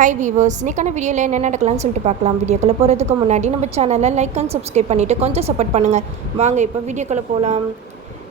Hi viewers, இன்னைக்கான வீடியோவில் என்ன நடக்கலாம்னு சொல்லிட்டு பார்க்கலாம். வீடியோக்குள்ளே போகிறதுக்கு முன்னாடி நம்ம சேனலை லைக் அண்ட் சப்ஸ்கிரைப் பண்ணிவிட்டு கொஞ்சம் சப்போர்ட் பண்ணுங்கள். வாங்க இப்போ வீடியோக்குள்ளே போகலாம்.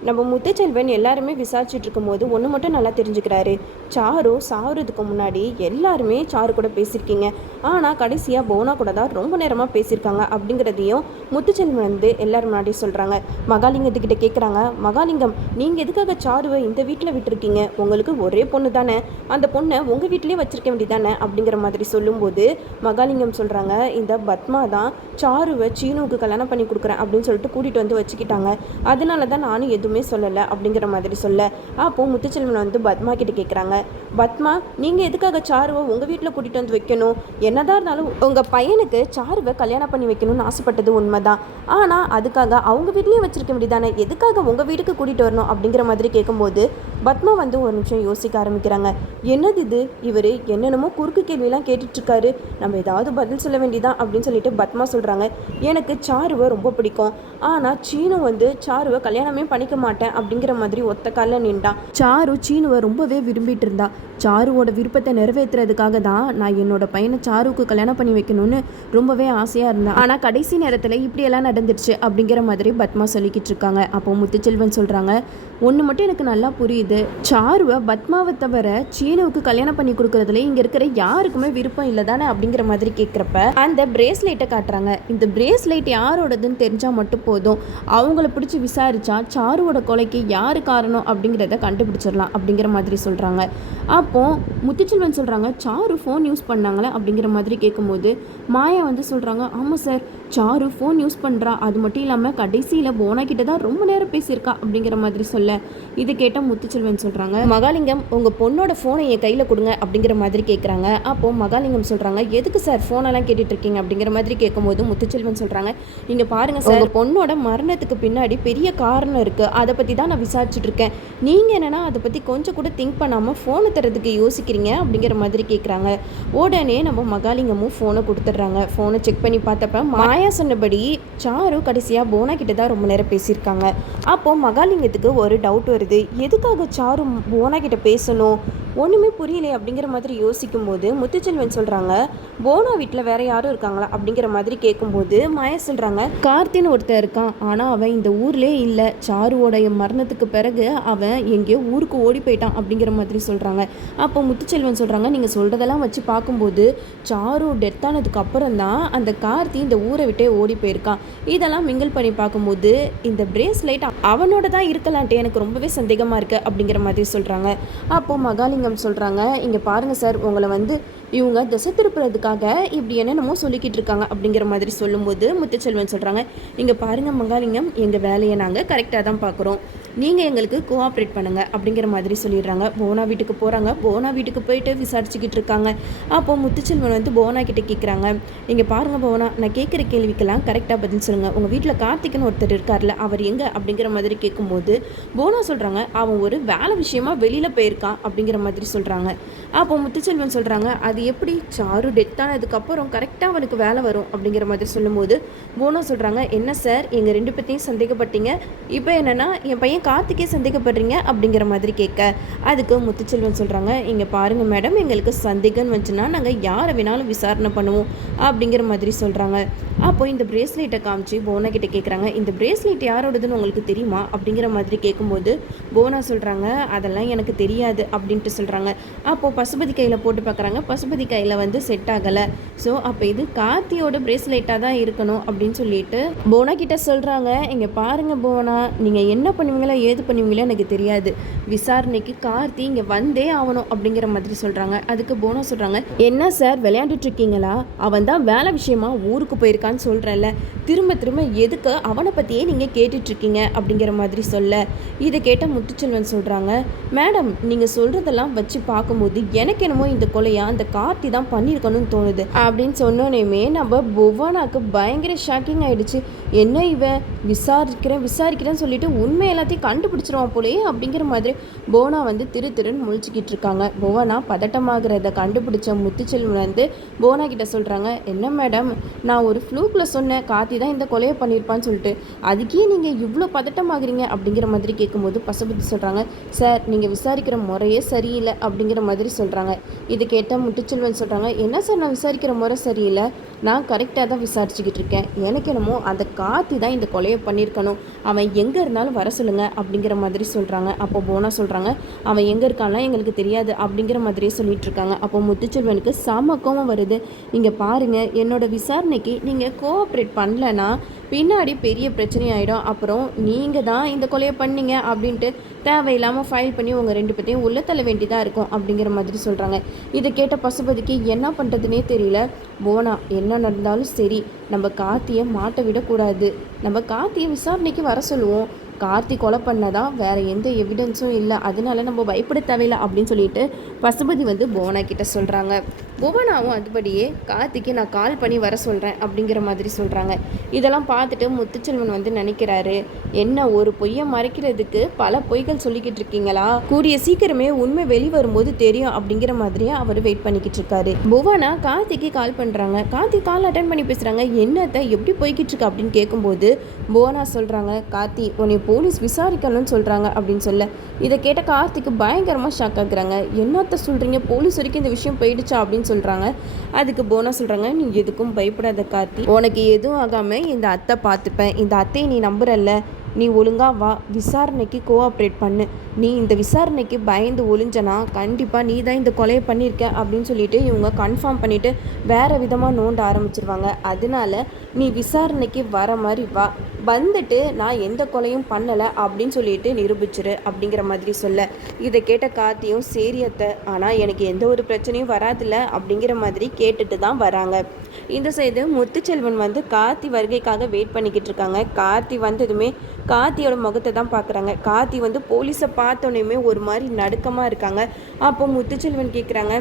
நம்ம முத்துச்செல்வன் எல்லாருமே விசாரிச்சுட்டு இருக்கும்போது ஒன்று மட்டும் நல்லா தெரிஞ்சுக்கிறாரு. சாரு சாகிறதுக்கு முன்னாடி எல்லாருமே சாரு கூட பேசியிருக்கீங்க, ஆனால் கடைசியாக போனா கூட தான் ரொம்ப நேரமாக பேசியிருக்காங்க அப்படிங்கிறதையும் முத்துச்செல்வன் வந்து எல்லோரும் முன்னாடி சொல்கிறாங்க. மகாலிங்கத்துக்கிட்ட கேட்குறாங்க, மகாலிங்கம் நீங்கள் எதுக்காக சாருவை இந்த வீட்டில் விட்டுருக்கீங்க? உங்களுக்கு ஒரே பொண்ணு தானே, அந்த பொண்ணை உங்கள் வீட்டிலே வச்சுருக்க வேண்டியதானே அப்படிங்கிற மாதிரி சொல்லும்போது மகாலிங்கம் சொல்கிறாங்க, இந்த பத்மா தான் சாருவை சீனுவுக்கு கல்யாணம் பண்ணி கொடுக்குறேன் அப்படின்னு சொல்லிட்டு கூட்டிகிட்டு வந்து வச்சுக்கிட்டாங்க, அதனால தான் நானும் எதுவுமே சொல்லலை அப்படிங்கிற மாதிரி சொல்ல. அப்போது முத்துச்செல்வன் வந்து பத்மா கிட்ட கேட்குறாங்க, பத்மா நீங்கள் எதுக்காக சாருவை உங்கள் வீட்டில் கூட்டிகிட்டு வந்து வைக்கணும்? என்னதான் இருந்தாலும் உங்கள் பையனுக்கு சாருவை கல்யாணம் பண்ணி வைக்கணும்னு ஆசைப்பட்டது உண்மைதான், ஆனால் அதுக்காக அவங்க வீட்லேயே வச்சுருக்க வேண்டியதானே, எதுக்காக உங்கள் வீட்டுக்கு கூட்டிகிட்டு வரணும் அப்படிங்கிற மாதிரி கேட்கும்போது பத்மா வந்து ஒரு நிமிஷம் யோசிக்க ஆரம்பிக்கிறாங்க. என்னது இது, இவர் என்னென்னமோ குறுக்கு கேள்வியெல்லாம் கேட்டுட்ருக்காரு, நம்ம ஏதாவது பதில் சொல்ல வேண்டியதான் அப்படின்னு சொல்லிட்டு பத்மா சொல்கிறாங்க, எனக்கு சாருவை ரொம்ப பிடிக்கும், ஆனால் சீனு வந்து சாருவை கல்யாணமே பண்ணிக்க மாட்டேன் அப்படிங்கிற மாதிரி ஒத்த காலில் நின்றான். சாரு சீனுவை ரொம்பவே விரும்பிட்டு இருந்தா. சாருவோட விருப்பத்தை நிறைவேற்றுறதுக்காக தான் நான் என்னோட பையனை சாருவுக்கு கல்யாணம் பண்ணி வைக்கணும்னு ரொம்பவே ஆசையாக இருந்தேன், ஆனால் கடைசி நேரத்தில் இப்படியெல்லாம் நடந்துடுச்சு அப்படிங்கிற மாதிரி பத்மா சொல்லிக்கிட்டு இருக்காங்க. அப்போ முத்துச்செல்வன் சொல்கிறாங்க, ஒன்று மட்டும் எனக்கு நல்லா புரியுது, சாருவை பத்மாவை தவிர சீனுவுக்கு கல்யாணம் பண்ணி கொடுக்குறதுல இங்கே இருக்கிற யாருக்குமே விருப்பம் இல்லை தானே அப்படிங்கிற மாதிரி கேட்குறப்ப அந்த பிரேஸ்லைட்டை காட்டுறாங்க. இந்த பிரேஸ்லைட் யாரோடதுன்னு தெரிஞ்சால் மட்டும் போதும், அவங்கள பிடிச்சி விசாரிச்சா சாருவோட கொலைக்கு யார் காரணம் அப்படிங்கிறத கண்டுபிடிச்சிடலாம் அப்படிங்கிற மாதிரி சொல்கிறாங்க. அப்போது முத்துச்செல்வன் சொல்கிறாங்க, சாரு ஃபோன் யூஸ் பண்ணாங்களே அப்படிங்கிற மாதிரி கேட்கும்போது மாயா வந்து சொல்கிறாங்க, ஆமாம் சார், சாரு ஃபோன் யூஸ் பண்ணுறா, அது மட்டும் இல்லாமல் கடைசியில் போனா கிட்ட தான் ரொம்ப நேரம் பேசியிருக்கா அப்படிங்கிற மாதிரி சொல்ல. இது கேட்டால் முத்துச்செல்வன் சொல்கிறாங்க, மகாலிங்கம் உங்கள் பொண்ணோட ஃபோனை என் கையில் கொடுங்க அப்படிங்கிற மாதிரி கேட்குறாங்க. அப்போது மகாலிங்கம் சொல்கிறாங்க, எதுக்கு சார் ஃபோனெல்லாம் கேட்டுட்ருக்கீங்க அப்படிங்கிற மாதிரி கேட்கும்போது முத்துச்செல்வன் சொல்கிறாங்க, நீங்கள் பாருங்கள் சார், உங்கள் பொண்ணோட மரணத்துக்கு பின்னாடி பெரிய காரணம் இருக்குது, அதை பற்றி தான் நான் விசாரிச்சுட்டு இருக்கேன், நீங்கள் என்னென்னா அதை பற்றி கொஞ்சம் கூட திங்க் பண்ணாமல் ஃபோனை தரதுக்கு யோசிக்கிறீங்க அப்படிங்கிற மாதிரி கேட்குறாங்க. உடனே நம்ம மகாலிங்கமும் ஃபோனை கொடுத்துட்றாங்க. ஃபோனை செக் பண்ணி பார்த்தப்ப மாயா சொன்னபடி சாரு கடைசியாக போனா கிட்ட தான் ரொம்ப நேரம் பேசியிருக்காங்க. அப்போது மகாலிங்கத்துக்கு ஒரு டவுட் வருது, எதுக்காக சாரு போனா கிட்ட பேசணும், ஒன்றுமே புரியலை அப்படிங்கிற மாதிரி யோசிக்கும் போது முத்துச்செல்வன் சொல்கிறாங்க, போனா வீட்டில் வேற யாரும் இருக்காங்களா அப்படிங்கிற மாதிரி கேட்கும்போது மாயா சொல்கிறாங்க, கார்த்தின்னு ஒருத்தர் இருக்கான், ஆனால் அவன் இந்த ஊர்லேயே இல்லை, சாருவோடைய மரணத்துக்கு பிறகு அவன் எங்கேயோ ஊருக்கு ஓடி போயிட்டான் அப்படிங்கிற மாதிரி சொல்கிறாங்க. அப்போ முத்துச்செல்வன் சொல்கிறாங்க, நீங்கள் சொல்கிறதெல்லாம் வச்சு பார்க்கும்போது சாரு டெத் ஆனதுக்கு அப்புறம் தான் அந்த கார்த்தி இந்த ஊரை விட்டே ஓடி போயிருக்கான், இதெல்லாம் மிங்கிள் பண்ணி பார்க்கும்போது இந்த பிரேஸ்லைட் அவனோட தான் இருக்கலான்ட்டு எனக்கு ரொம்பவே சந்தேகமாக இருக்குது அப்படிங்கிற மாதிரி சொல்கிறாங்க. அப்போது மகாலிங்கம் சொல்கிறாங்க, இங்கே பாருங்கள் சார், உங்களை வந்து இவங்க திசை திருப்புறதுக்காக இப்படி என்னென்னமோ சொல்லிக்கிட்டு இருக்காங்க அப்படிங்கிற மாதிரி சொல்லும்போது முத்துச்செல்வன் சொல்கிறாங்க, இங்கே பாருங்கள் மகாலிங்கம், எங்கள் வேலையை நாங்கள் கரெக்டாக தான் பார்க்குறோம், நீங்கள் எங்களுக்கு கோஆப்ரேட் பண்ணுங்கள் அப்படிங்கிற மாதிரி சொல்லிடுறாங்க. போனா வீட்டுக்கு போகிறாங்க. போனா வீட்டுக்கு போயிட்டு விசாரிச்சுக்கிட்டு இருக்காங்க. அப்போது முத்துச்செல்வன் வந்து போனா கிட்டே கேட்குறாங்க, இங்கே பாருங்கள் போனா, நான் கேட்குற கேள்விக்கெல்லாம் கரெக்டாக பதில் சொல்லுங்கள், உங்கள் வீட்டில் கார்த்திக்னு ஒருத்தர் இருக்கார்ல, அவர் எங்கே அப்படிங்கிற மாதிரி கேட்கும்போது போனா சொல்கிறாங்க, அவன் ஒரு வேலை விஷயமா வெளியில் போயிருக்கான் அப்படிங்கிற மாதிரி சொல்கிறாங்க. அப்போ முத்துச்செல்வன் சொல்கிறாங்க, அது எப்படி சாரு டெத் ஆனதுக்கப்புறம் கரெக்டாக அவனுக்கு வேலை வரும் அப்படிங்கிற மாதிரி சொல்லும்போது போனா சொல்கிறாங்க, என்ன சார் எங்கள் ரெண்டு பேர்த்தையும் சந்தேகப்பட்டீங்க, இப்போ என்னென்னா என் பையன் கார்த்திகே சந்தேகப்படுறீங்க அப்படிங்கிற மாதிரி கேட்க. அதுக்கு முத்துச்செல்வன் சொல்கிறாங்க, இங்கே பாருங்கள் மேடம், எங்களுக்கு சந்தேகம்னு வந்துச்சுன்னா நாங்கள் யாரை வேணாலும் விசாரணை பண்ணுவோம் அப்படிங்கிற மாதிரி சொல்கிறாங்க. அப்போ இந்த பிரேஸ்லெட்டை காமிச்சு போனா கிட்ட கேட்குறாங்க, இந்த பிரேஸ்லெட் யாரோடதுன்னு உங்களுக்கு தெரியுமா அப்படிங்கிற மாதிரி கேட்கும்போது போனா சொல்கிறாங்க, அதெல்லாம் எனக்கு தெரியாது அப்படின்ட்டு சொல்கிறாங்க. அப்போது பசுபதி கையில் போட்டு பார்க்குறாங்க. பசுபதி கையில் வந்து செட் ஆகலை. ஸோ அப்போ இது கார்த்தியோட பிரேஸ்லெட்டாக தான் இருக்கணும் அப்படின்னு சொல்லிட்டு போனா கிட்ட சொல்கிறாங்க, இங்கே பாருங்கள் போனா, நீங்கள் என்ன பண்ணுவீங்களோ ஏது பண்ணுவீங்களோ எனக்கு தெரியாது, விசாரணைக்கு கார்த்தி இங்கே வந்தே ஆகணும் அப்படிங்கிற மாதிரி சொல்கிறாங்க. அதுக்கு போனா சொல்கிறாங்க, என்ன சார் விளையாண்டுட்டு இருக்கீங்களா, அவன் தான் வேலை விஷயமா ஊருக்கு போயிருக்கான்னு சொல்கிறேன்ல, திரும்ப திரும்ப எதுக்கு அவனை பற்றியே நீங்கள் கேட்டுட்ருக்கீங்க அப்படிங்கிற மாதிரி சொல்ல. இதை கேட்ட முத்துச்செல்வன் சொல்கிறாங்க, மேடம் நீங்கள் சொல்கிறதெல்லாம் வச்சு பார்க்கும்போது எனக்கு என்னமோ இந்த கொலையா அந்த கார்த்தி தான் பண்ணியிருக்கணும்னு தோணுது அப்படின்னு சொன்னோன்னே நம்ம புவனாக்கு பயங்கர ஷாக்கிங் ஆகிடுச்சு. என்ன இவன் விசாரிக்கிறேன்னு சொல்லிட்டு உண்மை எல்லாத்தையும் கண்டுபிடிச்சிருவான் போலயே அப்படிங்கிற மாதிரி புவனா வந்து திருன்னு முழிச்சிக்கிட்டு இருக்காங்க. புவனா பதட்டமாகறத கண்டுபிடிச்ச முத்துச்செல்வன் வந்து புவனா கிட்ட சொல்கிறாங்க, என்ன மேடம், நான் ஒரு ஃப்ளூக்கில் சொன்னேன் கார்த்தி தான் இந்த கொலையை பண்ணியிருப்பான்னு சொல்லிட்டு, அதுக்கே நீங்கள் இவ்வளோ பதட்டமாகறீங்க அப்படிங்கிற மாதிரி கேட்கும்போது பசுபதி சொல்கிறாங்க, சார் நீங்கள் விசாரிக்கிற முறையே சரியில்லை அப்படிங்கிற மாதிரி சொல்கிறாங்க. இது கேட்டால் முத்துச்செல்வன் சொல்கிறாங்க, என்ன சார் நான் விசாரிக்கிற முறை சரியில்லை, நான் கரெக்டாக தான் விசாரிச்சுக்கிட்டு இருக்கேன். எனக்கு என்னமோ அந்த கார்த்தி தான் இந்த கொலையை பண்ணியிருக்கணும், அவன் எங்கே இருந்தாலும் வர சொல்லுங்கள் அப்படிங்கிற மாதிரி சொல்கிறாங்க. அப்போ போனா சொல்கிறாங்க, அவன் எங்கே இருக்கான்லாம் எங்களுக்கு தெரியாது அப்படிங்கிற மாதிரியே சொல்லிட்டு இருக்காங்க. அப்போ முத்துச்செல்வனுக்கு செம கோவம் வருது. நீங்கள் பாருங்கள், என்னோட விசாரணைக்கு நீங்கள் கோஆப்ரேட் பண்ணலன்னா பின்னாடி பெரிய பிரச்சனை ஆகிடும், அப்புறம் நீங்கள் தான் இந்த கொலையை பண்ணீங்க அப்படின்ட்டு தேவையில்லாமல் ஃபைல் பண்ணி உங்கள் 2 பேர்த்தையும் உள்ள தள்ள வேண்டியதாக இருக்கும் அப்படிங்கிற மாதிரி சொல்கிறாங்க. இதை கேட்ட பசுபதிக்கு என்ன பண்ணுறதுனே தெரியல. போனா என்ன நடந்தாலும் சரி, நம்ம கார்த்தியை மாட்ட விடக்கூடாது, நம்ம கார்த்தியை விசாரணைக்கு வர சொல்லுவோம், கார்த்தி கொலை பண்ணதான் வேறு எந்த எவிடன்ஸும் இல்லை, அதனால நம்ம பயப்பட தேவையில்லை அப்படின்னு சொல்லிட்டு பசுபதி வந்து புவனா கிட்ட சொல்கிறாங்க. புவனாவும் அதுபடியே கார்த்திக்கு நான் கால் பண்ணி வர சொல்கிறேன் அப்படிங்கிற மாதிரி சொல்கிறாங்க. இதெல்லாம் பார்த்துட்டு முத்துச்செல்வன் வந்து நினைக்கிறாரு, என்ன ஒரு பொய்யை மறைக்கிறதுக்கு பல பொய்கள் சொல்லிக்கிட்டு இருக்கீங்களா, கூடிய சீக்கிரமே உண்மை வெளிவரும்போது தெரியும் அப்படிங்கிற மாதிரியே அவர் வெயிட் பண்ணிக்கிட்டு இருக்காரு. புவனா கார்த்திக்கு கால் பண்ணுறாங்க. கார்த்தி கால் அட்டன் பண்ணி பேசுகிறாங்க. என்னத்தை எப்படி போய்கிட்டு இருக்கு அப்படின்னு கேட்கும்போது புவனா சொல்கிறாங்க, கார்த்தி உன்னை போலீஸ் விசாரிக்கணும்னு சொல்கிறாங்க அப்படின்னு சொல்ல, இதை கேட்ட கார்த்திக்கு பயங்கரமாக ஷாக் ஆகுறாங்க. என்னத்த சொல்கிறீங்க, போலீஸ் வரைக்கும் இந்த விஷயம் போயிடுச்சா அப்படின்னு சொல்கிறாங்க. அதுக்கு போனா சொல்கிறாங்க, நீ எதுக்கும் பயப்படாத கார்த்தி, உனக்கு எதுவும் ஆகாமல் இந்த அத்தை பார்த்துப்பேன், இந்த அத்தையை நீ நம்புறல்ல, நீ ஒழுங்காக வா, விசாரணைக்கு கோஆப்ரேட் பண்ணு, நீ இந்த விசாரணைக்கு பயந்து ஒளிஞ்சனா கண்டிப்பாக நீ தான் இந்த கொலையை பண்ணியிருக்க அப்படின்னு சொல்லிட்டு இவங்க கன்ஃபார்ம் பண்ணிவிட்டு வேறு விதமாக நோண்ட ஆரம்பிச்சிருவாங்க. அதனால நீ விசாரணைக்கு வர மாதிரி வா, வந்துட்டு நான் எந்த கொலையும் பண்ணலை அப்படின்னு சொல்லிட்டு நிரூபிச்சிரு அப்படிங்கிற மாதிரி சொல்ல, இதை கேட்ட கார்த்தியும் சேரியத்தை, ஆனால் எனக்கு எந்த ஒரு பிரச்சனையும் வராதில்ல அப்படிங்கிற மாதிரி கேட்டுட்டு தான் வராங்க. இந்த சைடு முத்துச்செல்வன் வந்து கார்த்தி வருகைக்காக வெயிட் பண்ணிக்கிட்டு இருக்காங்க. கார்த்தி வந்ததுமே கார்த்தியோட முகத்தை தான் பார்க்குறாங்க. கார்த்தி வந்து போலீஸை பார்த்தோன்னே ஒரு மாதிரி நடுக்கமாக இருக்காங்க. அப்போ முத்துச்செல்வன் கேட்குறாங்க,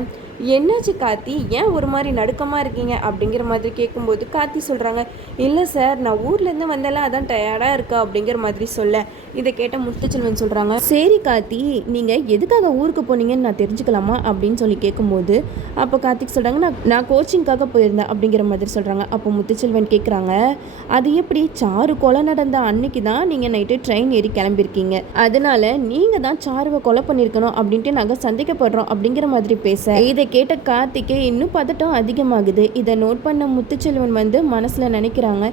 என்னாச்சு கார்த்தி, ஏன் ஒரு மாதிரி நடுக்கமாக இருக்கீங்க அப்படிங்கிற மாதிரி கேட்கும்போது கார்த்தி சொல்கிறாங்க, இல்லை சார் நான் ஊர்லேருந்து வந்தெல்லாம் அதான் டயர்டாக இருக்கா அப்படிங்கிற மாதிரி சொல்ல, இதை கேட்ட முத்துச்செல்வன் சொல்கிறாங்க, சரி கார்த்தி நீங்கள் எதுக்காக ஊருக்கு போனீங்கன்னு நான் தெரிஞ்சுக்கலாமா அப்படின்னு சொல்லி கேட்கும்போது அப்போ கார்த்திக் சொல்கிறாங்க, நான் கோச்சிங்காக போயிருந்தேன் அப்படிங்கிற மாதிரி சொல்கிறாங்க. அப்போ முத்துச்செல்வன் கேட்குறாங்க, அது எப்படி, சாரு கொலை நடந்த அன்னைக்கு தான் நீங்கள் நைட்டு ட்ரெயின் ஏறி கிளம்பியிருக்கீங்க, அதனால நீங்கள் தான் சாருவை கொலை பண்ணியிருக்கணும் அப்படின்ட்டு நாங்கள் சந்தேகப்படுறோம் அப்படிங்கிற மாதிரி பேச, இதை கேட்ட கார்த்திக்கு இன்னும் பதட்டம் அதிகமாகுது. இதை நோட் பண்ண முத்துச்செல்வன் வந்து மனசில் நினைக்கிறாங்க,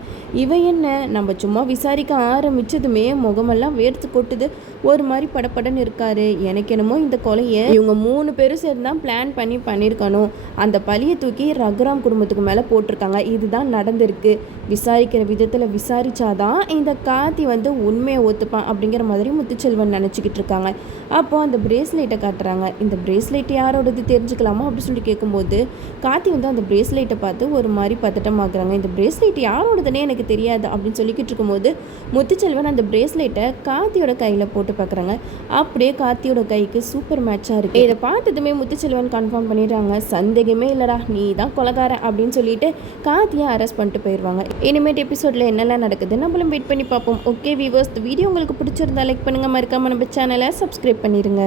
இவன் என்ன நம்ம சும்மா விசாரிக்க ஆரம்பிச்சதுமே முகமெல்லாம் வேர்த்து கொட்டுது, ஒரு மாதிரி படப்படன்னு இருக்காரு, எனக்கு என்னமோ இந்த கொலையை இவங்க 3 பேரும் சேர்ந்து தான் பிளான் பண்ணி பண்ணியிருக்கணும், அந்த பழியை தூக்கி ரகுராம் குடும்பத்துக்கு மேலே போட்டிருக்காங்க, இதுதான் நடந்திருக்கு, விசாரிக்கிற விதத்தில் விசாரிச்சாதான் இந்த கார்த்தி வந்து உண்மையை ஒத்துப்பான் அப்படிங்கிற மாதிரி முத்துச்செல்வன் நினச்சிக்கிட்டு இருக்காங்க. அப்போது அந்த பிரேஸ்லைட்டை காட்டுறாங்க. இந்த பிரேஸ்லைட் யாரோடது தெரிஞ்சுக்கலாமா அப்படின்னு சொல்லி கேட்கும்போது கார்த்தி வந்து அந்த பிரேஸ்லைட்டை பார்த்து ஒரு மாதிரி பதட்டமாக்குறாங்க. இந்த பிரேஸ்லைட் யாரோடதுன்னே எனக்கு தெரியாது அப்படின்னு சொல்லிக்கிட்டு இருக்கும்போது முத்துச்செல்வன் அந்த பிரேஸ்லைட்டை கார்த்தியோட கையில் போட்டு பார்க்குறாங்க. அப்படியே கார்த்தியோட கைக்கு சூப்பர் மேட்சாக இருக்குது. இதை பார்த்ததுமே முத்துச்செல்வன் கன்ஃபார்ம் பண்ணிடுறாங்க, சந்தேகமே இல்லைடா நீ தான் கொலைகாரன் அப்படின்னு சொல்லிட்டு கார்த்தியை அரெஸ்ட் பண்ணிட்டு போயிடுவாங்க. இனிமேட் எபிசோடில் என்னெல்லாம் நடக்குது நம்மளும் வெயிட் பண்ணி பார்ப்போம். ஓகே வீவர்ஸ், இந்த வீடியோ உங்களுக்கு பிடிச்சிருந்தா லைக் பண்ணுங்கள், மறக்காம நம்ம சேனலை சப்ஸ்கிரைப் பண்ணிடுங்க.